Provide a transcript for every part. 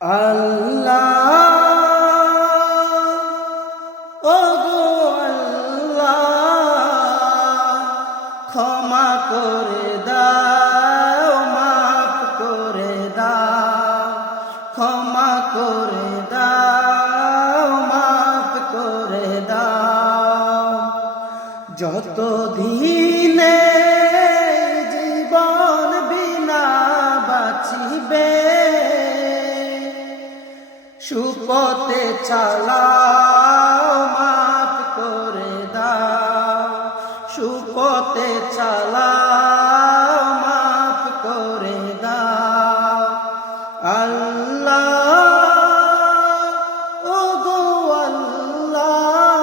আল্লাহ ওগো আল্লাহ ক্ষমা করে দাও, মাফ করে দাও, ক্ষমা করে দাও, মাফ করে দাও। যত দিনে জীবন বিনা বাঁচিবে, সুপথে চালাও, মাফ করে দাও, সুপথে চালাও, মাফ করে দাও। আল্লাহ ওগো আল্লাহ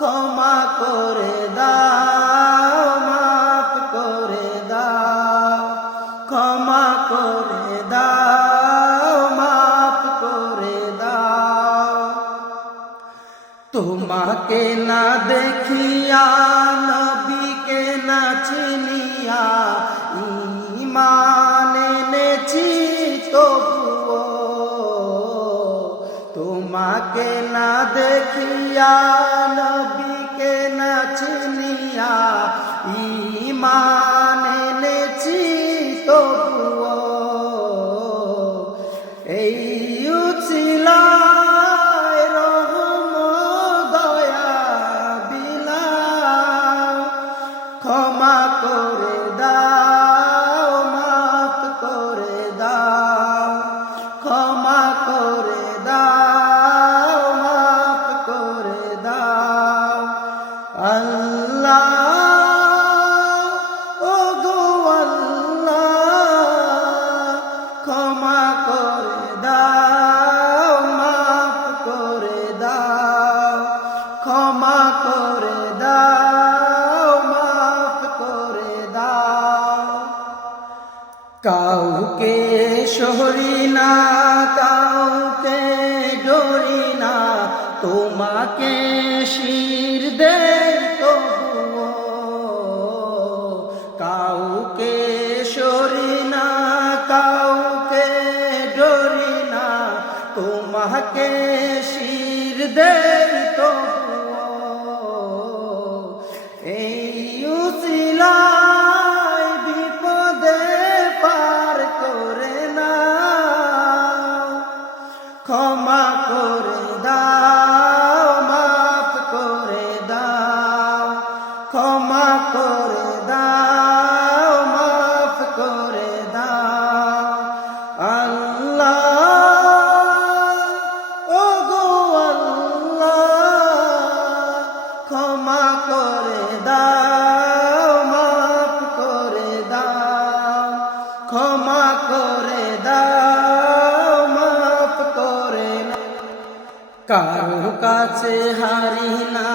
ক্ষমা করে দাও, মাফ করে দাও, ক্ষমা করে দাও, মাফ করে দাও। তোমাকে না দেখিয়া, নবীকে না চিনিয়া ঈমান এনেছি তবুও, তোমাকে না দেখিয়া, নবীকে না চিনিয়া ঈমান এনেছি তবুও। এই উছিলায় রহম দয়া বিলাও, ক্ষমা করে দাও, মাফ করে দাও, ক্ষমা করে দাও, মাফ করে দাও। আল্লাহ ওগো আল্লাহ ক্ষমা করে দাও, মাফ করে দাও, ক্ষমা করে দাও, মাফ করে দাও। কাউকে সরি না, কাউকে ডরি না, তোমাকে শির দেই তবুও। কাউকে সরি না, কাউকে ডরি না, তোমাকে শির দেই তবুও। এই উছিলায় বিপদে পার করে না, ক্ষমা করে দাও, মাফ করে দাও, ক্ষমা করে দাও, মাফ করে দাও। আল্লাহ ওগো আল্লাহ ক্ষমা করে দাও, মাফ করে দাও, ক্ষমা করে দাও, মাফ করে দাও। কারো কাছে হারি না,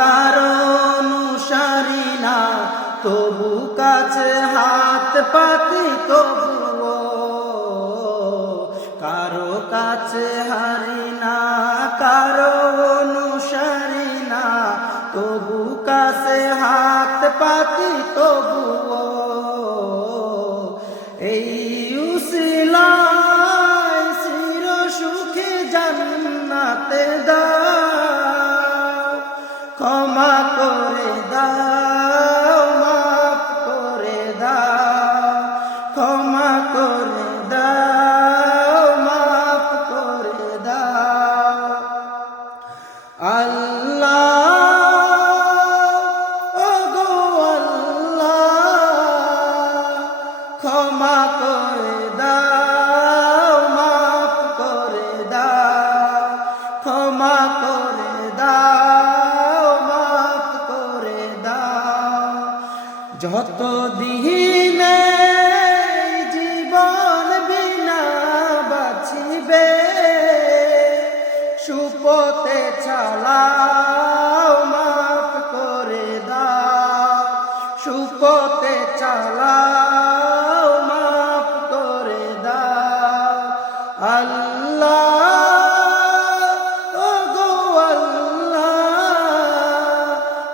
কারো অনুসারী না, তবু কাছে হাত পাতি তবুও। কারো কাছে হারি না, কারো অনুসারী না, তবু কাছে হাত পাতি তবুও। এই উছিলায় চির সুখে জান্নাতে দাও, ক্ষমা করে দাও, মাফ করে দাও, ক্ষমা করে দাও, মাফ করে দাও। আল্লাহ ওগো আল্লাহ ক্ষমা করে দাও, মাফ করে দাও, ক্ষমা করে দাও, মাফ করে দাও। যত দিনে জীবন বিনা বাঁচিবে, সুপথে চালাও, মাফ করে দাও, সুপথে চালাও, মাফ করে দাও। আল্লাহ ওগো আল্লাহ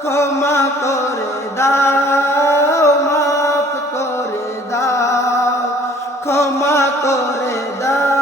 ক্ষমা করে দাও, মাফ করে দাও, ক্ষমা করে দাও।